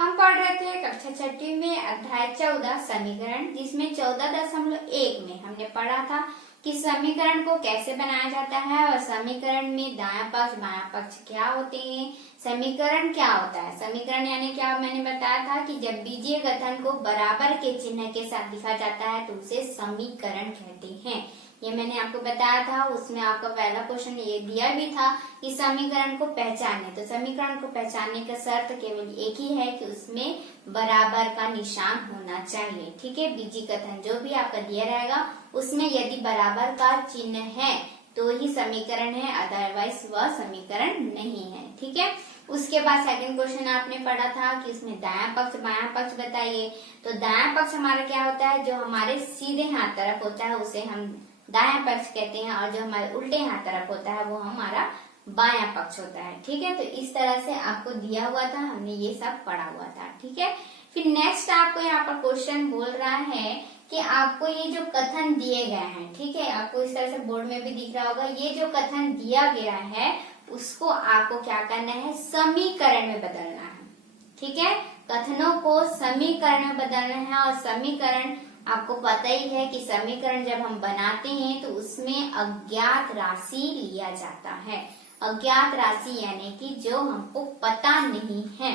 हम पढ़ रहे थे कक्षा छठी में अध्याय 14 समीकरण, जिसमें 14.1 में हमने पढ़ा था कि समीकरण को कैसे बनाया जाता है और समीकरण में दायां पक्ष बायां पक्ष क्या होते हैं, समीकरण क्या होता है। समीकरण यानी क्या, मैंने बताया था कि जब बीजीय गठन को बराबर के चिन्ह के साथ लिखा जाता है तो उसे समीकरण कहते हैं। ये मैंने आपको बताया था। उसमें आपका पहला क्वेश्चन ये दिया भी था कि समीकरण को पहचाने। तो समीकरण को पहचानने का शर्त केवल एक ही है कि उसमें बराबर का निशान होना चाहिए। ठीक है, बीजीय कथन जो भी आपका दिया रहेगा उसमें यदि बराबर का चिन्ह है तो ही समीकरण है, अदरवाइज वह समीकरण नहीं है। ठीक है, उसके बाद सेकंड क्वेश्चन आपने पढ़ा था कि इसमें दायां पक्ष बायां पक्ष बताइए। तो दायां पक्ष हमारा क्या होता है, जो हमारे सीधे हाथ तरफ होता है उसे हम दायां पक्ष कहते हैं, और जो हमारे उल्टे हाथ तरफ होता है वो हमारा बायां पक्ष होता है। ठीक है, तो इस तरह से आपको दिया हुआ था, हमने ये सब पढ़ा हुआ था। ठीक है, फिर नेक्स्ट आपको यहाँ पर क्वेश्चन बोल रहा है कि आपको ये जो कथन दिए गए हैं, ठीक है, आपको इस तरह से बोर्ड में भी दिख रहा होगा, ये जो कथन दिया गया है उसको आपको क्या करना है, समीकरण में बदलना है। ठीक है, कथनों को समीकरण में बदलना है। और समीकरण आपको पता ही है कि समीकरण जब हम बनाते हैं तो उसमें अज्ञात राशि लिया जाता है। अज्ञात राशि यानी कि जो हमको पता नहीं है।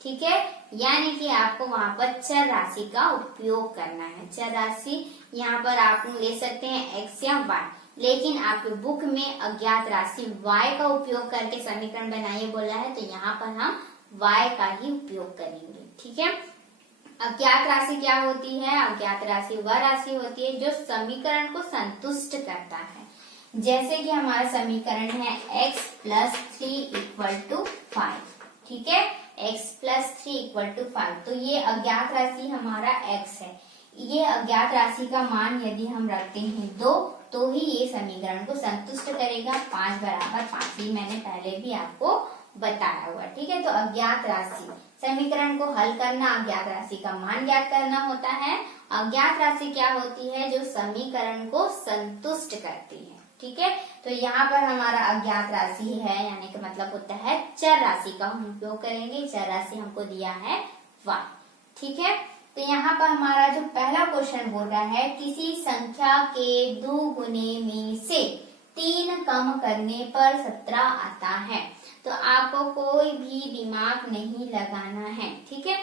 ठीक है, यानी कि आपको वहां पर चर राशि का उपयोग करना है। चर राशि यहाँ पर आप ले सकते हैं x या y, लेकिन आपके बुक में अज्ञात राशि y का उपयोग करके समीकरण बनाइए बोला है, तो यहाँ पर हम y का ही उपयोग करेंगे। ठीक है, अज्ञात राशि क्या होती है, अज्ञात राशि वह राशि होती है जो समीकरण को संतुष्ट करता है। जैसे कि हमारा समीकरण है x + 3 = 5। ठीक है, x + 3 = 5, तो ये अज्ञात राशि हमारा x है। ये अज्ञात राशि का मान यदि हम रखते हैं 2 तो ही ये समीकरण को संतुष्ट करेगा। 5 = 5 ही मैंने पहले भी आपको बताया हुआ। ठीक है, तो अज्ञात राशि, समीकरण को हल करना अज्ञात राशि का मान ज्ञात करना होता है। अज्ञात राशि क्या होती है, जो समीकरण को संतुष्ट करती है। ठीक है, तो यहाँ पर हमारा अज्ञात राशि है, यानी कि मतलब होता है चर राशि का हम उपयोग करेंगे। चर राशि हमको दिया है y। ठीक है, तो यहाँ पर हमारा जो पहला क्वेश्चन बोल रहा है, किसी संख्या के 2 गुने में से 3 कम करने पर 17 आता है। तो आपको कोई भी दिमाग नहीं लगाना है। ठीक है,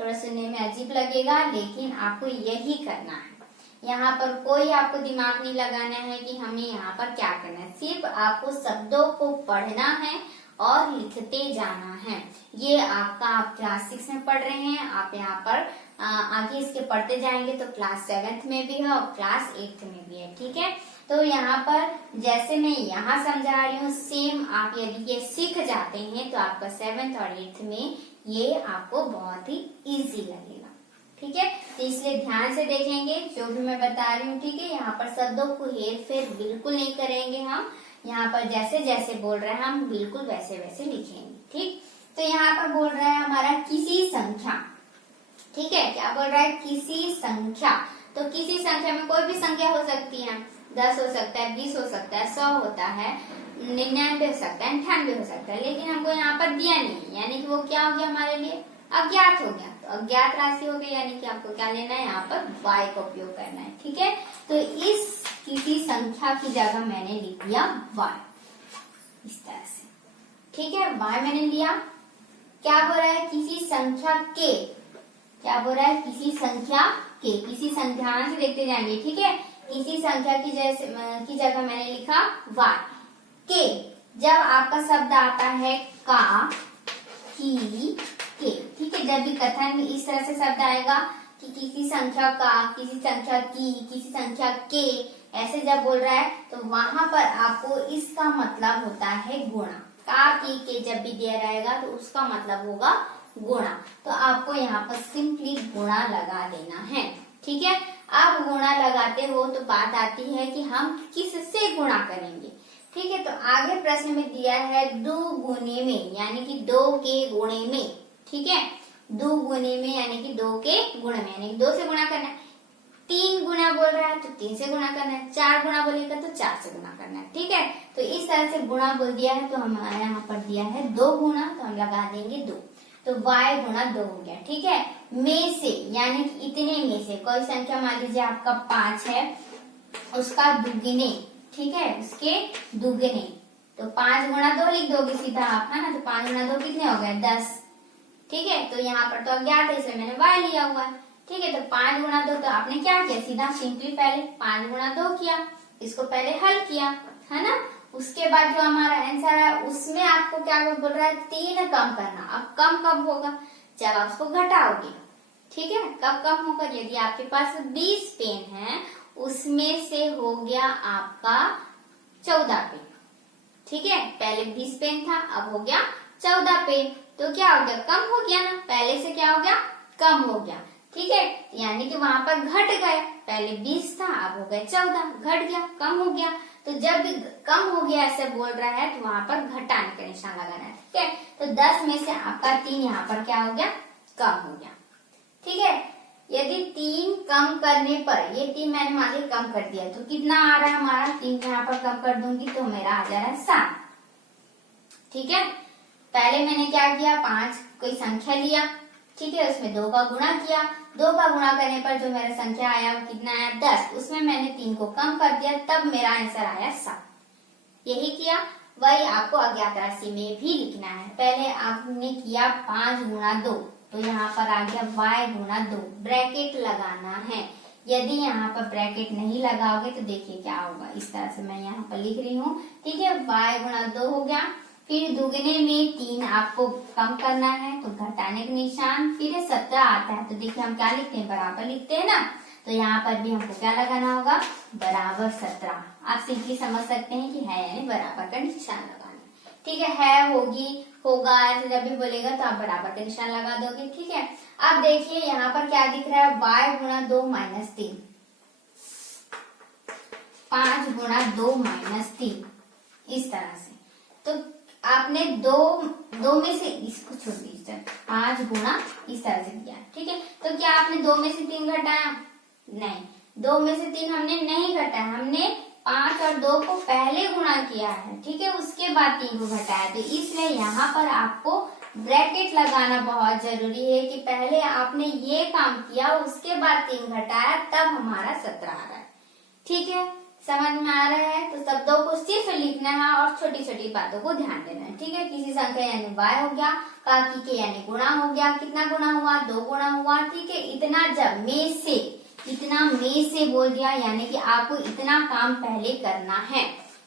थोड़ा सुनने में अजीब लगेगा लेकिन आपको यही करना है। यहाँ पर कोई आपको दिमाग नहीं लगाना है कि हमें यहाँ पर क्या करना है, सिर्फ आपको शब्दों को पढ़ना है और लिखते जाना है। ये आपका, आप क्लास 6 में पढ़ रहे हैं, आप यहाँ पर आगे इसके पढ़ते जाएंगे तो क्लास 7th में भी है और क्लास 8th में भी है। ठीक है, तो यहाँ पर जैसे मैं यहाँ समझा रही हूँ सेम आप यदि ये सीख जाते हैं तो आपका 7th और 8th में ये आपको बहुत ही इजी लगेगा। ठीक है, तो इसलिए ध्यान से देखेंगे जो भी मैं बता रही हूँ। ठीक है, यहाँ पर शब्दों को हेर फेर बिल्कुल नहीं करेंगे हम। यहाँ पर जैसे जैसे बोल रहे हैं हम बिल्कुल वैसे वैसे लिखेंगे। ठीक, तो यहाँ पर बोल रहा है हमारा किसी संख्या। ठीक है, क्या बोल रहा है, किसी संख्या। तो किसी संख्या में कोई भी संख्या हो सकती है, 10 हो सकता है, 20 हो सकता है, 100 होता है, 99 हो सकता है, 98 हो सकता है, लेकिन हमको यहाँ पर दिया नहीं, यानी कि वो क्या हो गया हमारे लिए, अज्ञात हो गया। तो अज्ञात राशि हो गई, यानी कि आपको क्या लेना है, यहाँ पर y का उपयोग करना है। ठीक है, तो इस किसी संख्या की जगह मैंने लिख दिया y, इस तरह से। ठीक है, y मैंने लिया। क्या बोल रहा है, किसी संख्या के, क्या बोल रहा है, किसी संख्या के, किसी संख्या से देखते जाएंगे। ठीक है, किसी संख्या की जगह मैंने लिखा y के। जब आपका शब्द आता है का, की, के, ठीक है, जब भी कथन में इस तरह से शब्द आएगा कि किसी संख्या का, किसी संख्या की, किसी संख्या के, ऐसे जब बोल रहा है तो वहां पर आपको इसका मतलब होता है गुणा। का, की, के जब भी दिया रहेगा तो उसका मतलब होगा गुणा। तो आपको यहाँ पर सिंपली गुणा लगा देना है। ठीक है, अब गुणा लगाते हो तो बात आती है कि हम किससे गुणा करेंगे। ठीक है, तो आगे प्रश्न में दिया है 2 गुने में, यानी कि 2 के गुणे में। ठीक है, 2 गुने में यानी कि 2 के गुणे में, यानी कि 2 से गुणा करना है। 3 गुना बोल रहा है तो 3 से गुणा करना है, 4 गुना बोलेगा तो 4 से गुणा करना है। ठीक है, तो इस तरह से गुणा बोल दिया है तो हमारे यहाँ पर दिया है 2 गुना, तो हम लगा देंगे 2। तो y गुणा 2 हो गया। ठीक है, में से यानी कि इतने में से कोई संख्या, मान लीजिए आपका 5 है, उसका दुगने, ठीक है, उसके दुगने, तो 5 गुणा 2 लिख दोगे सीधा आप, है ना। तो 5 गुणा 2 कितने हो गए, 10। ठीक है, तो यहाँ पर तो अज्ञात है इसलिए मैंने y लिया हुआ है। ठीक है, तो 5 गुणा 2, तो आपने क्या किया, सीधा सिंपली पहले 5 गुणा 2 किया, इसको पहले हल किया, है ना। उसके बाद जो हमारा आंसर है उसमें आपको क्या बोल रहा है, 3 कम करना। अब कम कब होगा, जब आप उसको घटाओगे। ठीक है, कब कम होगा, यदि आपके पास 20 पेन है, उसमें से हो गया आपका 14 पेन। ठीक है, पहले 20 पेन था, अब हो गया 14 पेन, तो क्या हो गया, कम हो गया ना, पहले से क्या हो गया, कम हो गया। ठीक है, यानी कि वहां पर घट गए, पहले 20 था, अब हो गए 14, घट गया, कम हो गया। तो जब कम हो गया ऐसे बोल रहा है, तो वहां पर घटाने का निशान लगाना है। ठीक है, तो 10 में से आपका 3 यहाँ पर क्या हो गया, कम हो गया। ठीक है, यदि 3 कम करने पर, ये 3 मैंने मान ली कम कर दिया, तो कितना आ रहा है हमारा, 3 यहाँ पर कम कर दूंगी तो मेरा आ जा रहा है 7। ठीक है, पहले मैंने क्या किया, 5 कोई संख्या लिया, ठीक है, उसमें 2 का गुणा किया, 2 का गुणा करने पर जो मेरा संख्या आया वो कितना आया, 10। उसमें मैंने 3 को कम कर दिया, तब मेरा आंसर आया 7। यही किया, वही आपको अज्ञात राशि में भी लिखना है। पहले आपने किया 5 गुणा 2, तो यहाँ पर आ गया y गुणा 2, ब्रैकेट लगाना है। यदि यहाँ पर ब्रैकेट नहीं लगाओगे तो देखिए क्या होगा, इस तरह से मैं यहाँ पर लिख रही हूँ। ठीक है, y गुणा 2 हो गया, फिर दुगने में 3 आपको कम करना है, तो घटाने का निशान, फिर 17 आता है, तो देखिए हम क्या लिखते हैं, बराबर लिखते हैं ना। तो यहाँ पर भी हमको क्या लगाना होगा, बराबर 17। आप सिंपली समझ सकते हैं कि है यानी बराबर का निशान लगाना। ठीक है, होगी, होगा, ऐसे जब भी बोलेगा तो आप बराबर का निशान लगा दोगे। ठीक है, अब देखिए यहाँ पर क्या दिख रहा है, y गुणा 2 माइनस 3, 5 गुणा 2 माइनस 3, इस तरह से। तो आपने दो में से, इसको छोड़ दीजिए, 5 गुणा इस तरह से किया। ठीक है, तो क्या आपने 2 में से 3 घटाया, नहीं, 2 में से 3 हमने नहीं घटाया, हमने 5 और 2 को पहले गुणा किया है। ठीक है, उसके बाद 3 को घटाया, तो इसलिए यहाँ पर आपको ब्रैकेट लगाना बहुत जरूरी है कि पहले आपने ये काम किया, उसके बाद 3 घटाया, तब हमारा 17 आ रहा है। ठीक है, समझ में आ रहा है। तो शब्दों को सिर्फ लिखना है और छोटी छोटी बातों को ध्यान देना है। ठीक है, किसी संख्या यानी y हो गया, बाकी के यानी गुणा हो गया, कितना गुणा हुआ, 2 गुणा हुआ। ठीक है, इतना जब में से, इतना में से बोल दिया, यानी कि आपको इतना काम पहले करना है,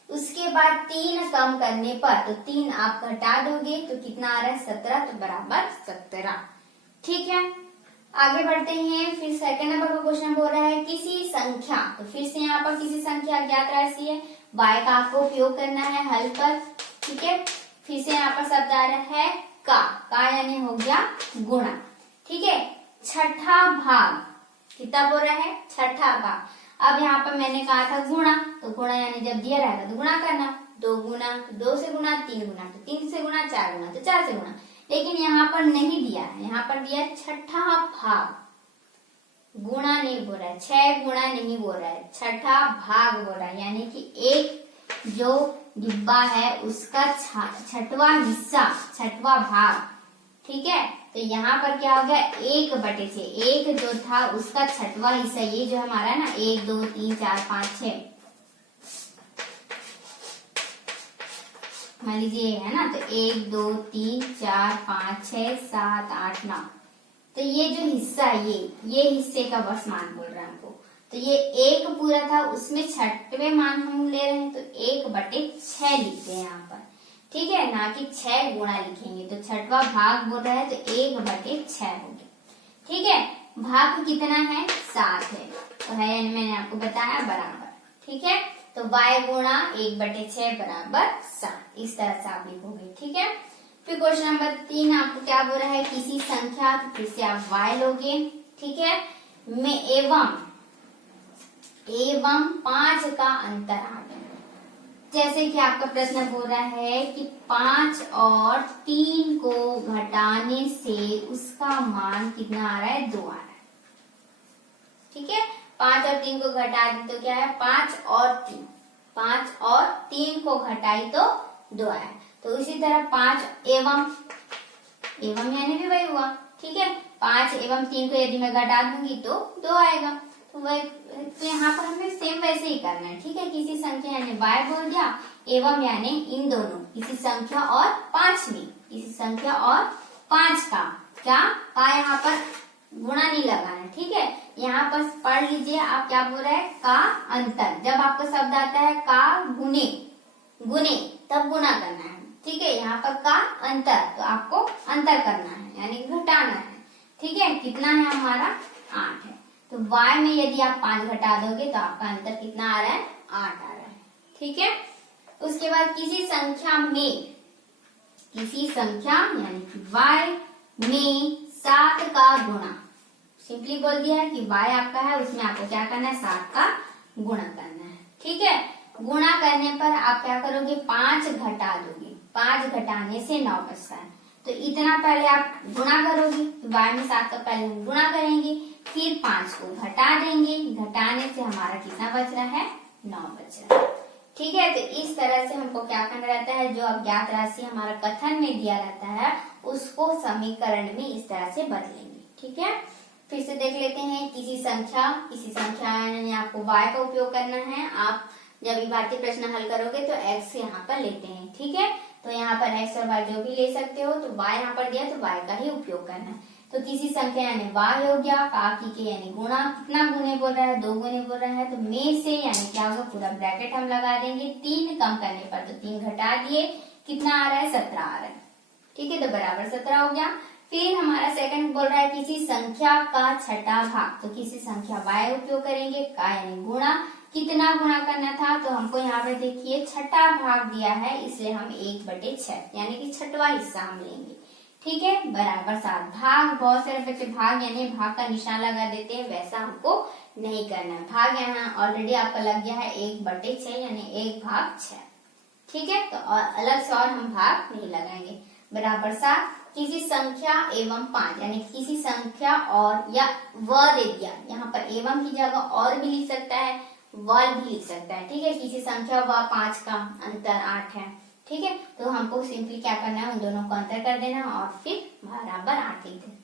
उसके बाद 3 कम करने पर, तो 3 आप घटा दोगे तो कितना आ रहा है, 17, तो बराबर 17। ठीक है, आगे बढ़ते हैं। फिर सेकंड नंबर का क्वेश्चन बोल रहा है किसी संख्या, तो फिर से यहाँ पर किसी संख्या अज्ञात राशि है, y का आपको उपयोग करना है हल पर। ठीक है, फिर से यहाँ पर शब्द आ रहा है का यानी हो गया गुणा। ठीक है, छठा भाग, कितना बोल रहा है, छठा भाग। अब यहाँ पर मैंने कहा था गुणा, तो गुणा यानी जब दिया रहेगा तो गुणा करना, 2 गुना, 2 से गुणा, 3 गुना, तो 3 से गुणा, 4 गुना, तो 4 से गुणा। लेकिन यहाँ पर नहीं दिया है, यहाँ पर दिया छठा भाग, गुणा नहीं बोल रहा है, 6 गुणा नहीं बोल रहा है, छठा भाग बोल रहा है, यानी कि एक जो डिब्बा है उसका छठवा हिस्सा, छठवा भाग। ठीक है, तो यहाँ पर क्या हो गया, 1/6, एक जो था उसका छठवा हिस्सा, ये जो हमारा ना 1 2 3 4 5 6, मान लीजिए है ना, तो 1 2 3 4 5 6 7 8 9, तो ये जो हिस्सा है, ये हिस्से का वर्षमान बोल रहा है हमको। तो ये 1 पूरा था, उसमें छठवें मान हम ले रहे हैं, तो 1/6 लिखते हैं यहाँ पर। ठीक है, ना कि 6 गुणा लिखेंगे, तो छठवा भाग बोल रहा है, तो 1/6 हो गया। ठीक है, भाग कितना है, 7 है, तो है यानी मैंने आपको बताया बराबर। ठीक है, तो y गुणा 1/6 बराबर 7, इस तरह से आप लिखोगे। ठीक है, फिर क्वेश्चन नंबर 3 आपको क्या बोल रहा है, किसी संख्या, तो फिर से आप y लोगे। ठीक है, में एवं 5 का अंतर आ गया, जैसे कि आपका प्रश्न बोल रहा है कि 5 और 3 को घटाने से उसका मान कितना आ रहा है, 2 आ रहा है। ठीक है, 5 और 3 को घटा दी तो क्या है, 5 और 3, 5 और 3 को घटाई तो 2 आया। तो इसी तरह 5 एवं एवं यानी भी वही हुआ। ठीक है, 5 एवं 3 को यदि मैं घटा दूंगी तो 2 आएगा। तो वही, तो यहाँ पर हमें सेम वैसे ही करना है। ठीक है, किसी संख्या यानी y बोल दिया, एवं यानी इन दोनों किसी संख्या और 5 में, किसी संख्या और 5 का क्या यहाँ पर गुणा नहीं लगाना है। ठीक है, यहाँ पर पढ़ लीजिए आप क्या बोल रहे हैं, का अंतर। जब आपको शब्द आता है का गुने, गुने तब गुना करना है। ठीक है, यहाँ पर का अंतर तो आपको अंतर करना है यानी घटाना है। ठीक है, कितना है हमारा 8 है। तो y में यदि आप 5 घटा दोगे तो आपका अंतर कितना आ रहा है, 8 आ रहा है। ठीक है, उसके बाद किसी संख्या में, किसी संख्या यानी कि y में 7 का गुणा, सिंपली बोल दिया है कि y आपका है, उसमें आपको क्या करना है, 7 का गुणा करना है। ठीक है, गुणा करने पर आप क्या करोगे, 5 घटा दोगे, 5 घटाने से 9 बचता है। तो इतना पहले आप गुणा करोगे, y में 7 का पहले हम गुणा करेंगे, फिर 5 को घटा देंगे, घटाने से हमारा कितना बच रहा है, 9 बच रहा है। ठीक है, तो इस तरह से हमको क्या करना रहता है, जो अज्ञात राशि हमारा कथन में दिया रहता है उसको समीकरण में इस तरह से बदलेंगे। ठीक है, फिर से देख लेते हैं, किसी संख्या यानी आपको y का उपयोग करना है। आप जब विभाज्य प्रश्न हल करोगे तो x यहाँ पर लेते हैं। ठीक है, तो यहाँ पर x और y जो भी ले सकते हो, तो y यहाँ पर दिया तो y का ही उपयोग करना है। तो किसी संख्या यानी y हो गया, काकी के यानी गुणा, कितना गुने बोल रहा है, 2 गुने बोल रहा है, तो में से यानी क्या होगा, पूरा ब्रैकेट हम लगा देंगे। 3 कम करने पर तो 3 घटा दिए, कितना आ रहा है, 17 आ रहा है। ठीक है, तो बराबर 17 हो गया। फिर हमारा सेकंड बोल रहा है किसी संख्या का छठा भाग, तो किसी संख्या y उपयोग करेंगे, का यानी गुणा, कितना गुणा करना था, तो हमको यहाँ पे देखिए छठा भाग दिया है, इसलिए हम 1/6 यानी कि छठवा हिस्सा हम लेंगे। ठीक है, बराबर 7। भाग, बहुत सारे बच्चे भाग यानी भाग का निशान लगा देते हैं, वैसा हमको नहीं करना है। भाग यहाँ ऑलरेडी आपका लग गया है 1/6 यानी 1/6। ठीक है, तो और अलग से और हम भाग नहीं लगाएंगे। बराबर 7, किसी संख्या एवं 5 यानी किसी संख्या और या व दे दिया, यहाँ पर एवं की जगह और भी लिख सकता है, व भी लिख सकता है। ठीक है, किसी संख्या व 5 का अंतर 8 है। ठीक है, तो हमको सिंपली क्या करना है, उन दोनों को अंतर कर देना और फिर बराबर 8 लिख देना।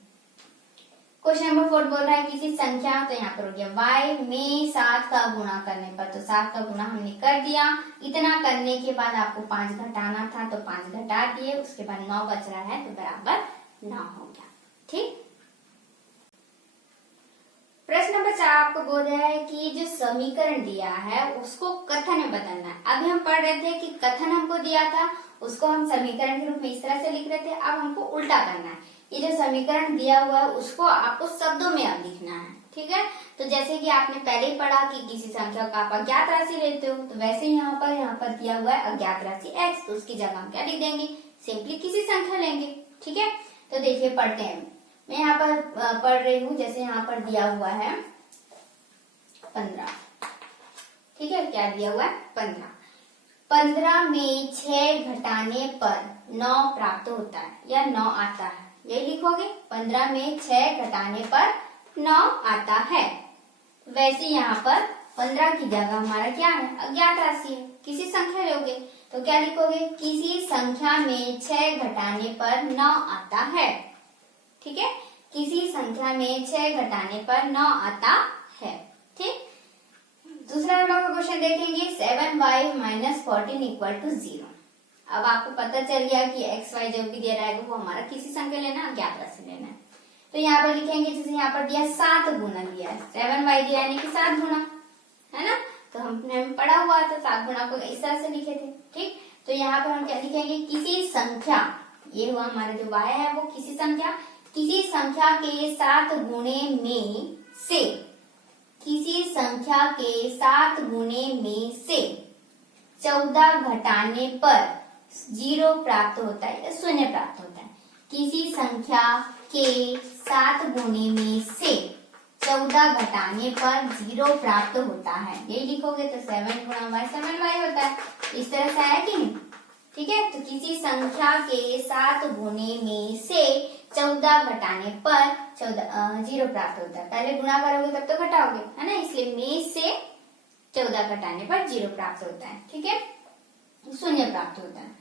क्वेश्चन नंबर 4 बोल रहा है किसी संख्या, तो यहाँ पर हो गया y में 7 का गुणा करने पर, तो 7 का गुणा हमने कर दिया। इतना करने के बाद आपको 5 घटाना था, तो 5 घटा दिए, उसके बाद 9 बच रहा है, तो बराबर 9 हो गया। ठीक, प्रश्न नंबर 4 आपको बोल रहा है कि जो समीकरण दिया है उसको कथन में बदलना है। अभी हम पढ़ रहे थे कि कथन हमको दिया था, उसको हम समीकरण के रूप में इस तरह से लिख रहे थे, अब हमको उल्टा करना है। ये जो समीकरण दिया हुआ है उसको आपको शब्दों में अब लिखना है। ठीक है, तो जैसे कि आपने पहले ही पढ़ा कि किसी संख्या का आप अज्ञात राशि लेते हो, तो वैसे यहाँ पर दिया हुआ है अज्ञात राशि x, तो उसकी जगह हम क्या लिख देंगे, सिंपली किसी संख्या लेंगे। ठीक है, तो देखिए पढ़ते हैं, मैं यहाँ पर पढ़ रही हूँ, जैसे यहाँ पर दिया हुआ है 15। ठीक है, क्या दिया हुआ है, 15। 15 में 6 घटाने पर 9 प्राप्त होता है या 9 आता है, यही लिखोगे। 15 में 6 घटाने पर 9 आता है। वैसे यहाँ पर 15 की जगह हमारा क्या है, अज्ञात राशि है, किसी संख्या लोगे, तो क्या लिखोगे, किसी संख्या में 6 घटाने पर 9 आता है। ठीक है, किसी संख्या में 6 घटाने पर 9 आता है। ठीक, दूसरा नंबर का क्वेश्चन देखेंगे, 7y - 14 = 0। अब आपको पता चल गया कि x y जो भी दे रहा है वो हमारा किसी संख्या लेना है, अज्ञात राशि लेना है। तो यहाँ पर लिखेंगे, जैसे यहाँ पर दिया 7 गुना दिया है, 7y दिया यानी कि 7 गुना, है ना, तो हमने पढ़ा हुआ था 7 गुना को इस तरह से लिखे थे। ठीक, तो यहाँ पर हम क्या लिखेंगे, किसी संख्या, ये हुआ हमारा जो y है वो किसी संख्या के 7 गुणे में से, किसी संख्या के 7 गुणे में से 14 घटाने पर 0 प्राप्त होता है या शून्य प्राप्त होता है। किसी संख्या के 7 गुणे में से 14 घटाने पर 0 प्राप्त होता है, यही लिखोगे, तो 7 गुणा y 7y होता है। इस तरह से आया कि नहीं। ठीक है, तो किसी संख्या के 7 गुणे में से 14 घटाने पर 0 प्राप्त होता है। पहले गुणा करोगे तब तो घटाओगे, है ना, इसलिए में से 14 घटाने पर 0 प्राप्त होता है। ठीक है, शून्य प्राप्त होता है।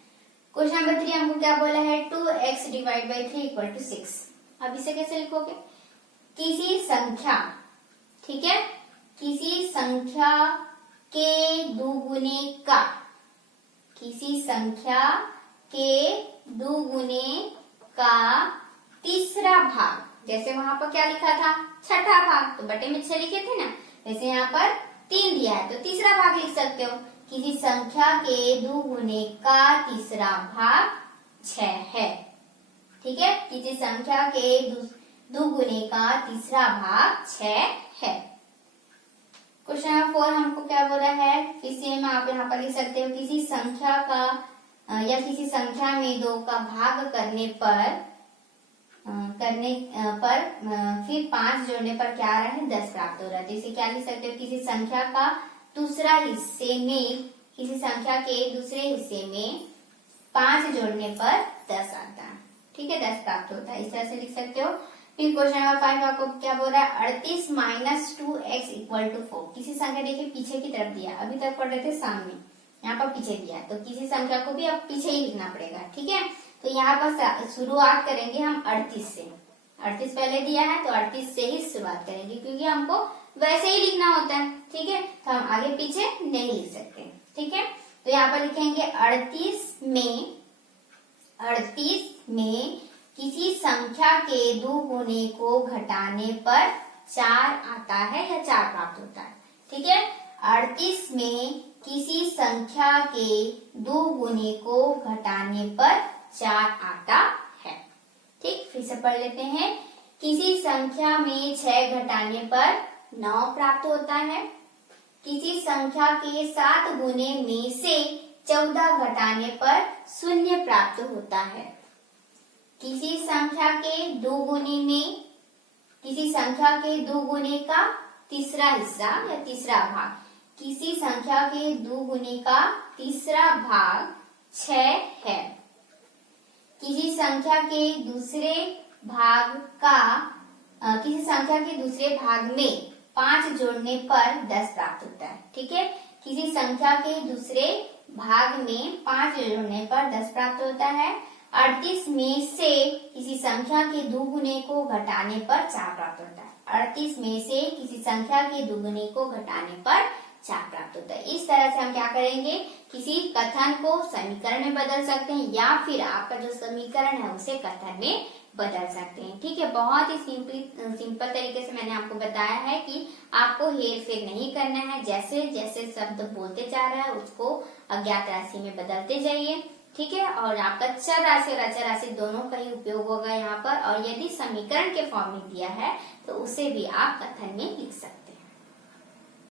क्वेश्चन नंबर 3 हमको क्या बोला है, 2x divide by 3 equal to 6। अब इसे कैसे लिखोगे, किसी संख्या, ठीक है, किसी संख्या के दुगुने का, किसी संख्या के दुगुने का तीसरा भाग, जैसे वहां पर क्या लिखा था, छठा भाग, तो बटे में 6 लिखे थे ना, वैसे यहाँ पर 3 दिया है तो तीसरा भाग लिख सकते हो। किसी संख्या के दुगुने का तीसरा भाग 6 है, ठीक है, किसी संख्या के दुगुने का तीसरा भाग 6 है। क्वेश्चन नंबर 4 हमको क्या बोला है, किसी में आप यहाँ पर लिख सकते हो, किसी संख्या का या किसी संख्या में 2 का भाग करने पर फिर 5 जोड़ने पर क्या आ रहा है, 10 प्राप्त हो रहा है। तो इसे क्या लिख सकते हो, किसी संख्या का दूसरा हिस्से में, किसी संख्या के दूसरे हिस्से में 5 जोड़ने पर 10 आता है, ठीक है, 10 प्राप्त होता है, इस तरह से लिख सकते हो। फिर क्वेश्चन नंबर 5 आपको क्या बोल रहा है, 38 माइनस 2x इक्वल टू 4। किसी संख्या देखिए पीछे की तरफ दिया, अभी तक पढ़ रहे थे सामने, यहाँ पर पीछे दिया, तो किसी संख्या को भी अब पीछे ही लिखना पड़ेगा, ठीक है। तो यहाँ पर शुरुआत करेंगे हम 38 से, 38 पहले दिया है तो 38 से ही शुरुआत करेंगे, क्योंकि हमको वैसे ही लिखना होता है, ठीक है, तो हम आगे पीछे नहीं लिख सकते, ठीक है। तो यहाँ पर लिखेंगे 38 में किसी संख्या के दुगुने को घटाने पर 4 आता है या 4 प्राप्त होता है, ठीक है। 38 में किसी संख्या के दुगुने को घटाने पर 4 आता है, ठीक। फिर से पढ़ लेते हैं, किसी संख्या में 6 घटाने पर 9 प्राप्त होता है, किसी संख्या के 7 गुने में से 14 घटाने पर 0 प्राप्त होता है, किसी संख्या के दुगुने में, किसी संख्या के दुगुने का तीसरा हिस्सा या तीसरा भाग, किसी संख्या के दुगुने का तीसरा भाग 6 है, किसी संख्या के दूसरे भाग का किसी संख्या के दूसरे भाग में 5 जोड़ने पर 10 प्राप्त होता है, ठीक है, किसी संख्या के दूसरे भाग में 5 जोड़ने पर 10 प्राप्त होता है। 38 में से किसी संख्या के दुगुने को घटाने पर 4 प्राप्त होता है, 38 में से किसी संख्या के दुगुने को घटाने पर 4 प्राप्त होता है। इस तरह से हम क्या करेंगे, किसी कथन को समीकरण में बदल सकते हैं या फिर आपका जो समीकरण है उसे कथन में बदल सकते हैं, ठीक है। बहुत ही सिंपल तरीके से मैंने आपको बताया है कि आपको हेर फेर नहीं करना है, जैसे जैसे शब्द बोलते जा रहा है उसको अज्ञात राशि में बदलते जाइए, ठीक है। और आपका चर राशि और अचर राशि दोनों का ही उपयोग होगा यहाँ पर, और यदि समीकरण के फॉर्म में दिया है तो उसे भी आप कथन में लिख सकते हैं।